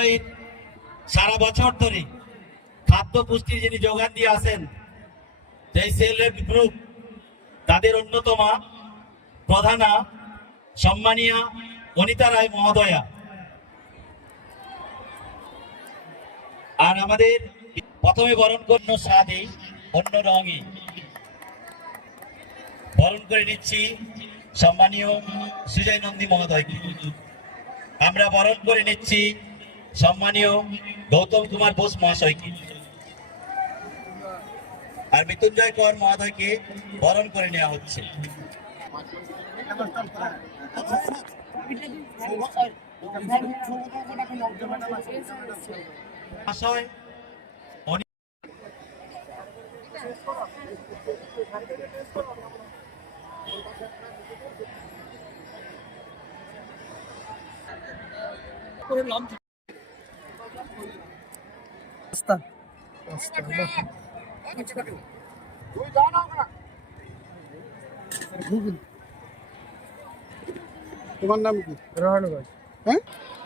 বিদ্যালয়ের সারা বছর ধরে খাদ্য পুষ্টির যিনি যোগান দিয়ে আসেন, যেই সেলফ হেল্প গ্রুপ, তাদের অন্যতম প্রধানা সম্মানীয় অনিতা রায় মহোদয়া। আর আমাদের প্রথমে বরণ করল স্বাদে অন্য রঙে বরণ করে নিচ্ছি সম্মানীয় সুজয় নন্দী মহোদয়কে। আমরা বরণ করে নিচ্ছি সম্মানীয় গৌতম কুমার বোস মহাশয়কে। আর মৃত্যুঞ্জয় কর মহোদয়কে বরণ করে নেওয়া হচ্ছে। তোমার নাম কি? রোহন ঘোষ। হ্যাঁ,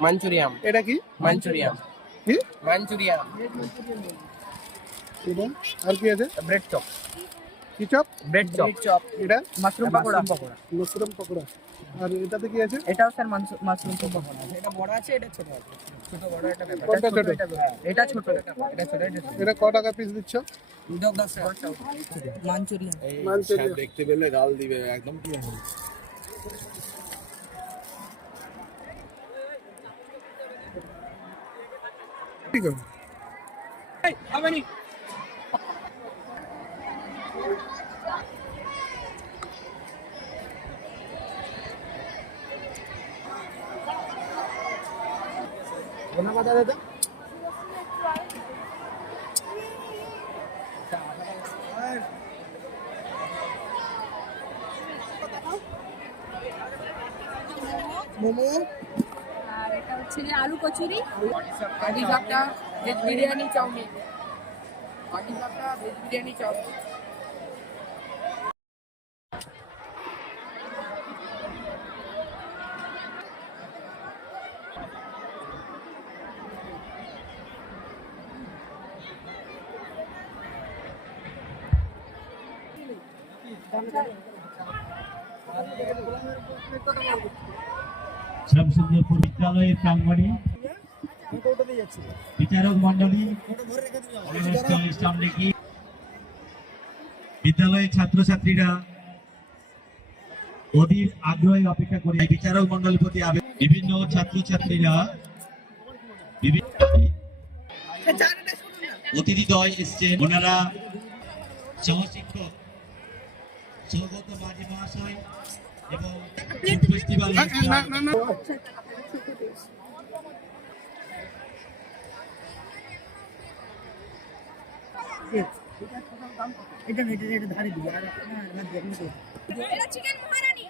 মাঞ্চুরিয়াম। এটা কি? মাঞ্চুরিয়াম। কি মাঞ্চুরিয়াম? এটা আর কি আছে? Bread chop. কি চপ? Bread chop. এটা মাশরুম পকোড়া। মাশরুম পকোড়া। আর এটাতে কি আছে? এটাও স্যার মাশরুম পকোড়া। এটা বড় আছে, এটা ছোট আছে। ছোট বড় এটা ব্যাপার। কোনটা ছোট? এটা ছোট। এটা ছোট। এটা ক টাকা পিস দিচ্ছ? 10 টাকা। মাঞ্চুরিয়াম। মাঞ্চুরিয়ান দেখতে পেলে গাল দিবে একদম। কি ঠিক আছে। ধন্যবাদ দাদা। মোমো আর এটা হচ্ছে যে আলু কচুরি, কাঠি কাটা, ভেজ বিরিয়ানি, চাউমিন। কাঠি কাটা, ভেজ বিরিয়ানি, চাউমিন। শামসুন্দরপুর বিদ্যালয়ের প্রাঙ্গণে বিচারক মন্ডলী সামনে কি বিদ্যালয়ের ছাত্রছাত্রীরা অধীর আগ্রহে অপেক্ষা করে বিচারক মন্ডলীর প্রতি বিভিন্ন ছাত্রছাত্রীরা অতিথিদ্বয় এসছেন। ওনারা সহশিক্ষক সৌগত মাঝি মহাশয় এবং ফেস্টিভ্যাল এটা ধারে দিই। আর এটা চিকেন মহারানি।